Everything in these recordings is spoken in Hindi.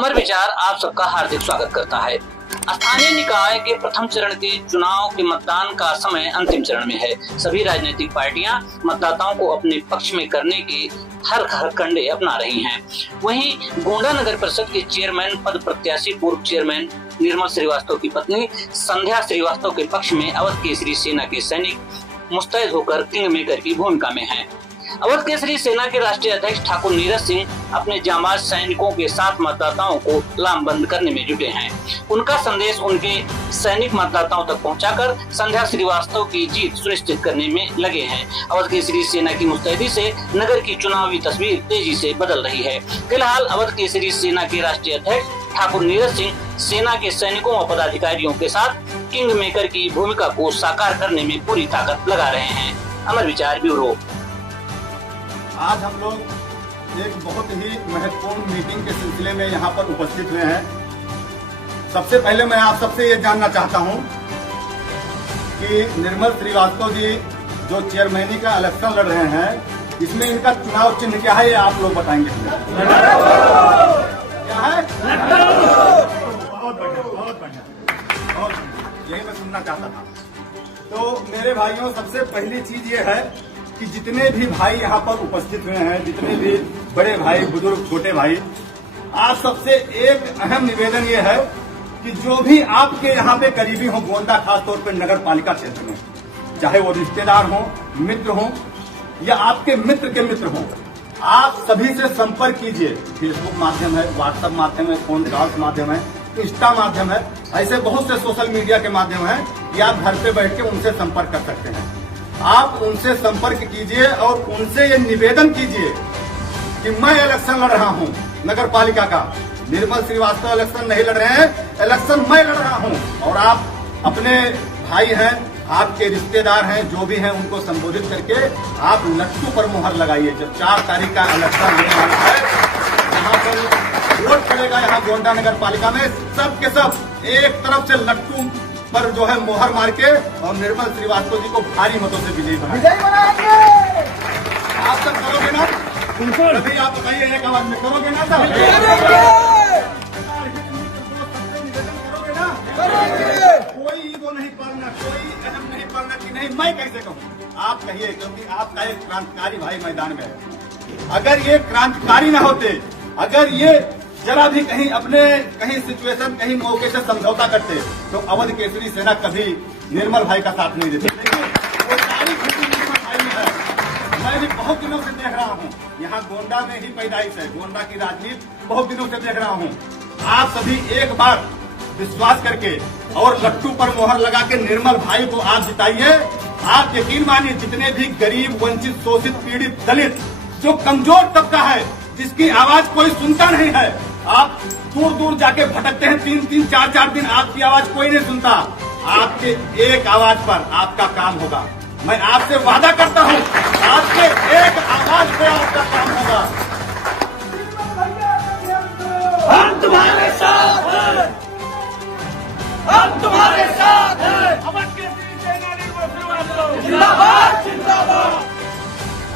अमर विचार आप सबका हार्दिक स्वागत करता है। स्थानीय निकाय के प्रथम चरण के चुनाव के मतदान का समय अंतिम चरण में है। सभी राजनीतिक पार्टियां मतदाताओं को अपने पक्ष में करने के हर कंडे अपना रही हैं। वहीं गोंडा नगर परिषद के चेयरमैन पद प्रत्याशी पूर्व चेयरमैन निर्मल श्रीवास्तव की पत्नी संध्या श्रीवास्तव के पक्ष में अवध केसरी सेना के सैनिक मुस्तैद होकर किंग मेकर की भूमिका में हैं। अवध केसरी सेना के राष्ट्रीय अध्यक्ष ठाकुर नीरज सिंह अपने जांबाज सैनिकों के साथ मतदाताओं को लामबंद करने में जुटे हैं। उनका संदेश उनके सैनिक मतदाताओं तक पहुंचाकर संध्या श्रीवास्तव की जीत सुनिश्चित करने में लगे हैं। अवध केसरी सेना की मुस्तैदी से नगर की चुनावी तस्वीर तेजी से बदल रही है। फिलहाल अवध केसरी सेना के राष्ट्रीय अध्यक्ष ठाकुर नीरज सिंह सेना के सैनिकों व पदाधिकारियों के साथ किंग मेकर की भूमिका को साकार करने में पूरी ताकत लगा रहे हैं। अमर विचार ब्यूरो। आज हम लोग एक बहुत ही महत्वपूर्ण मीटिंग के सिलसिले में यहाँ पर उपस्थित हुए हैं। सबसे पहले मैं आप सबसे ये जानना चाहता हूँ कि निर्मल श्रीवास्तव जी जो चेयरमैनी का इलेक्शन लड़ रहे हैं, इसमें इनका चुनाव चिन्ह क्या है, ये आप लोग बताएंगे। क्या है? बहुत बढ़िया, बहुत बढ़िया, और यही मैं सुनना चाहता था। तो मेरे भाइयों, सबसे पहली चीज ये है कि जितने भी भाई यहाँ पर उपस्थित हुए हैं, जितने भी बड़े भाई, बुजुर्ग, छोटे भाई, आप सबसे एक अहम निवेदन ये है कि जो भी आपके यहाँ पे करीबी हो, गोंडा खासतौर पर नगर पालिका क्षेत्र में, चाहे वो रिश्तेदार हो, मित्र हो या आपके मित्र के मित्र हो, आप सभी से संपर्क कीजिए। फेसबुक माध्यम है, व्हाट्सएप माध्यम है, फोन कॉल्स माध्यम है, इंस्टा माध्यम है, ऐसे बहुत से सोशल मीडिया के माध्यम है कि आप घर पे बैठ के उनसे संपर्क कर सकते हैं। आप उनसे संपर्क कीजिए और उनसे ये निवेदन कीजिए कि मैं इलेक्शन लड़ रहा हूं नगर पालिका का। निर्मल श्रीवास्तव इलेक्शन नहीं लड़ रहे हैं, इलेक्शन मैं लड़ रहा हूं। और आप अपने भाई हैं, आपके रिश्तेदार हैं, जो भी हैं, उनको संबोधित करके आप लट्टू पर मुहर लगाइए। जब 4 तारीख का इलेक्शन होने वाला है, यहाँ पर वोट पड़ेगा, यहाँ गोंडा नगर पालिका में सब के सब एक तरफ से लट्टू पर जो है मोहर मार के और निर्मल श्रीवास्तव जी को भारी मतों से विजयी बनाएंगे। आप सब करोगे ना? अभी आप बताइए एक आवाज में, करोगे ना? सब करोगे ना? कोई ईगो नहीं पालना, कोई अहम नहीं पालना कि नहीं मैं कैसे कहूँ। आप कहिए, क्योंकि आपका एक क्रांतिकारी भाई मैदान में है। अगर ये क्रांतिकारी न होते, अगर ये जरा भी कहीं सिचुएशन, कहीं मौके से समझौता करते, तो अवध केसरी सेना कभी निर्मल भाई का साथ नहीं देती। लेकिन वो सारी खुशी निर्मल भाई में है। मैं भी बहुत दिनों से देख रहा हूँ, यहाँ गोंडा में ही पैदाइश है, गोंडा की राजनीति बहुत दिनों से देख रहा हूँ। आप सभी एक बार विश्वास करके और लट्टू पर मोहर लगा के निर्मल भाई को आप जिताइए। आप यकीन मानिए, जितने भी गरीब, वंचित, शोषित, पीड़ित, दलित, जो कमजोर तबका है, जिसकी आवाज कोई सुनता नहीं है, आप दूर दूर जाके भटकते हैं, 3-3, 4-4 दिन आपकी आवाज कोई नहीं सुनता। आपके एक आवाज पर आपका काम होगा। मैं आपसे वादा करता हूं, आपके एक आवाज पे आपका काम होगा। हम तुम्हारे साथ हैं, हम तुम्हारे साथ हैं। अवध केसरी सेना जिंदाबाद, जिंदाबाद।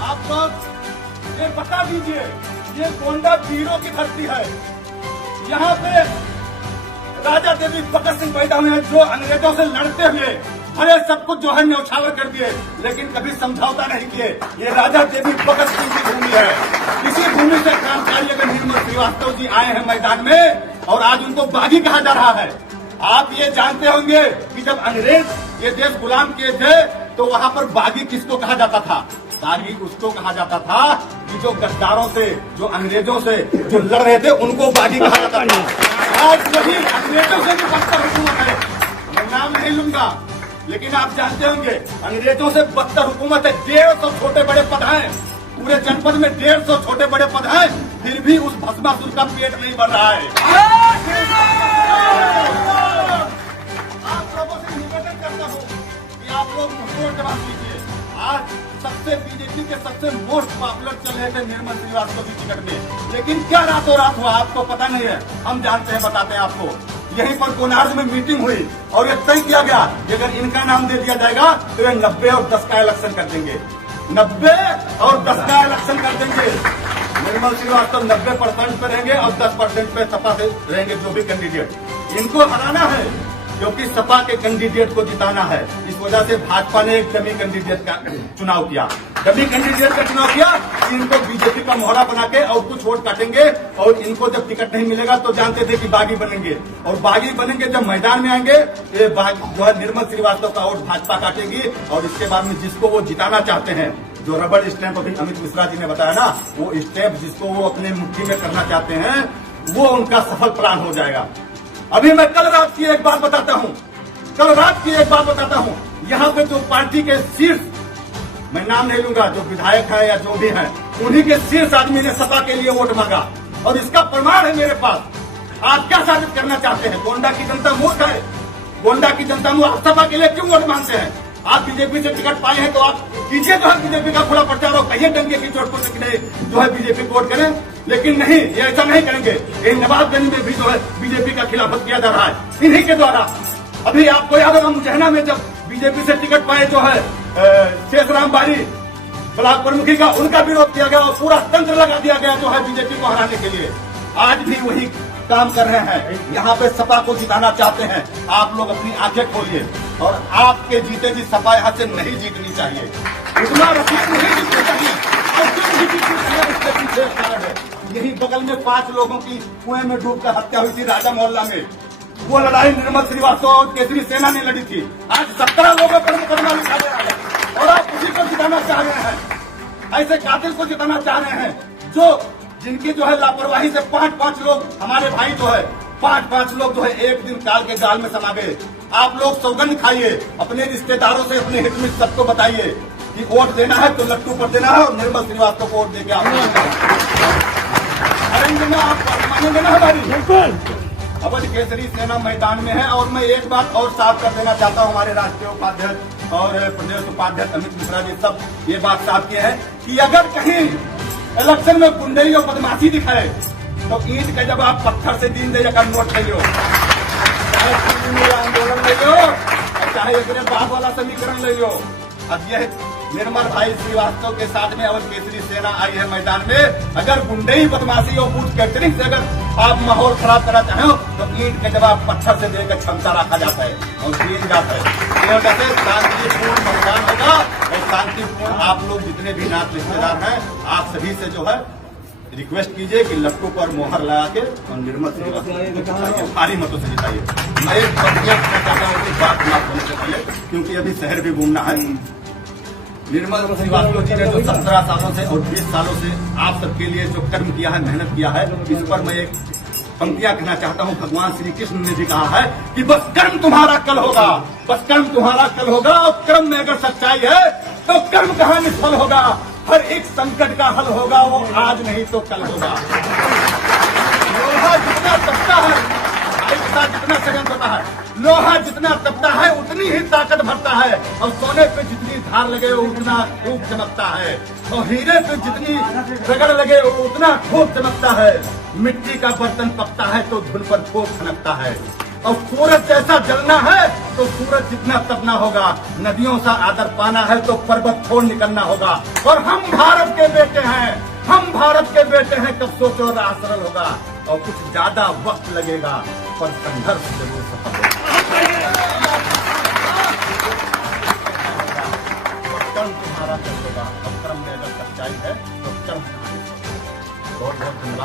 आप लोग ये बता दीजिए, ये गोंडा वीरों की धरती है। यहाँ पे राजा देवी भगत सिंह पैदा हुए हैं, जो अंग्रेजों से लड़ते हुए भले सब कुछ जो है न्यौछावर कर दिए, लेकिन कभी समझौता नहीं किए। ये राजा देवी भगत सिंह की भूमि है। इसी भूमि से क्रांतिकारी अगर निर्मल श्रीवास्तव जी आए हैं मैदान में, और आज उनको बागी कहा जा रहा है। आप ये जानते होंगे कि जब अंग्रेज ये देश गुलाम किए थे, तो वहाँ पर बागी किसको कहा जाता था? बागी उसको कहा जाता था कि जो गद्दारों से, जो अंग्रेजों से जो लड़ रहे थे, उनको बागी कहा जाता था। आज वही अंग्रेजों से भी बदतर हुकूमत है। मैं नाम नहीं लूंगा, लेकिन आप जानते होंगे अंग्रेजों से बदतर हुकूमत है। 150 छोटे बड़े पद हैं, पूरे जनपद में 150 छोटे बड़े पद हैं, फिर भी उस भस्मासुर का पेट नहीं बढ़ रहा है। आप लोगों से निवेदन करता हूँ कि आप लोग मुंहतोड़ जवाब दीजिए। आज सबसे बीजेपी के सबसे मोस्ट पॉपुलर चल रहे थे निर्मल श्रीवास्तव की टिकट में, लेकिन क्या रातों रात हुआ आपको पता नहीं है। हम जानते हैं, बताते हैं आपको। यहीं पर कोनार्ड में मीटिंग हुई और ये तय किया गया कि अगर इनका नाम दे दिया जाएगा तो ये 90 और 10 का इलेक्शन कर देंगे। 90 और 10 का इलेक्शन कर देंगे। निर्मल श्रीवास्तव 90% पे रहेंगे और 10% पे सपा से रहेंगे जो भी कैंडिडेट। इनको हराना है क्योंकि सपा के कैंडिडेट को जिताना है। इस वजह से भाजपा ने एक डमी कैंडिडेट का चुनाव किया। डमी कैंडिडेट का चुनाव किया कि इनको बीजेपी का मोहरा बना के और कुछ वोट काटेंगे और इनको जब टिकट नहीं मिलेगा तो जानते थे कि बागी बनेंगे और बागी बनेंगे जब मैदान में आएंगे ये जो है निर्मल श्रीवास्तव का वोट भाजपा काटेगी और इसके बाद में जिसको वो जिताना चाहते हैं, जो रबड़ स्टैंप अभी अमित मिश्रा जी ने बताया ना, वो स्टैंप जिसको वो अपने मुट्ठी में करना चाहते हैं वो उनका सफल प्लान हो जाएगा। अभी मैं कल रात की एक बात बताता हूँ, यहाँ पे जो पार्टी के शीर्ष, मैं नाम नहीं लूंगा, जो विधायक है या जो भी है, उन्हीं के शीर्ष आदमी ने सपा के लिए वोट मांगा और इसका प्रमाण है मेरे पास। आप क्या साबित करना चाहते हैं? गोंडा की जनता मूर्ख है। गोंडा की जनता आप सपा के लिए क्यों वोट मांगते हैं? आप बीजेपी से टिकट पाए हैं तो आप कीजिए जो है बीजेपी का खुला प्रचार और कहिए डंके की चोट पर जो है बीजेपी को वोट करें, लेकिन नहीं, ये ऐसा नहीं करेंगे। ये नवाबगंज में भी जो है बीजेपी का खिलाफत किया जा रहा है इन्हीं के द्वारा। अभी आपको याद होगा मुजैना में जब बीजेपी से टिकट पाए जो है शेषराम बारी ब्लॉक प्रमुखी का, उनका विरोध किया गया और पूरा तंत्र लगा दिया गया जो है बीजेपी को हराने के लिए। आज भी वही काम कर रहे हैं। यहाँ पे सपा को जिताना चाहते हैं। आप लोग अपनी आंखें खोलिए और आपके जीते जी सपा यहाँ से नहीं जीतनी चाहिए, उतना रसीद नहीं जीतनी चाहिए और क्यों नहीं जीतनी चाहिए इसके पीछे कारण है। यही बगल में 5 लोगों की कुएं में डूबकर हत्या हुई थी राजा मोहल्ला में। वो लड़ाई निर्मल श्रीवास्तव और केसरी सेना ने लड़ी थी। आज 17 लोगों पर मुकदमा लिखा गया है और आप उसी को जिताना चाह रहे हैं। ऐसे कातिल को जिताना चाह रहे हैं जो जिनकी जो है लापरवाही से 5-5 लोग हमारे भाई जो है 5-5 लोग जो है एक दिन काल के जाल में समा गए। आप लोग सौगंध खाइए, अपने रिश्तेदारों से, अपने हित में सबको बताइए कि वोट देना है तो लट्टू पर देना है और निर्मल श्रीवास्तव को वोट देके आप मानेंगे ना हमारी। बिल्कुल अवध केसरी सेना मैदान में है। और मैं एक बात और साफ कर देना चाहता हूँ, हमारे राष्ट्रीय उपाध्यक्ष और प्रदेश उपाध्यक्ष अमित मिश्रा जी सब ये बात साफ किए हैं कि अगर कहीं इलेक्शन में गुंडई और बदमाशी दिखाए तो ईंट का जवाब पत्थर से दीन दे या नोट ले लो, चाहे आंदोलन ले लो, चाहे अपने बाप वाला समीकरण ले लो। अब यह निर्मल भाई श्रीवास्तव के साथ में और केसरी सेना आई है मैदान में। अगर गुंडई बदमाशी और बूथ कैटरिंग से अगर आप माहौल खराब करना चाहे तो ईंट के जवाब पत्थर से देकर क्षमता रखा जाता है और दिया जाता है। शांतिपूर्ण मतदान होगा और शांतिपूर्ण आप लोग जितने भी नात रिश्तेदार हैं आप सभी से जो है रिक्वेस्ट कीजिए कि लट्टू पर मोहर लगा के और निर्मल श्रीवास्तव भारी मतों से जिताइए। मैं एक बात ना बोलने से पहले, क्योंकि अभी शहर भी घूमना है। निर्मल श्रीवास्तव जी ने जो 17 सालों से और 20 सालों से आप सबके लिए जो कर्म किया है, मेहनत किया है, इस पर मैं एक पंक्तियां कहना चाहता हूं। भगवान श्री कृष्ण ने भी कहा है कि बस कर्म तुम्हारा कल होगा, बस कर्म तुम्हारा कल होगा और कर्म में अगर सच्चाई है तो कर्म कहाँ निष्फल होगा। हर एक संकट का हल होगा, वो आज नहीं तो कल होगा। लोहा जितना तपता है, जितना सघन होता है, लोहा जितना तपता है उतनी ही ताकत भरता है और सोने पे जितनी धार लगे वो उतना खूब चमकता है और हीरे पे जितनी रगड़ लगे वो उतना खूब चमकता है। मिट्टी का बर्तन पकता है तो धुल पर खूब खनकता है और सूरज जैसा जलना है तो सूरज जितना तपना होगा। नदियों सा आदर पाना है तो पर्वत छोड़ निकलना होगा। और हम भारत के बेटे हैं, हम भारत के बेटे हैं, कब सोचो राह सरल होगा और कुछ ज्यादा वक्त लगेगा पर संघर्ष जरूर सफल होगा। कर्म तुम्हारा कल होगा और कर्म में अगर सच्चाई है तो कर्म बहुत बहुत धन्यवाद।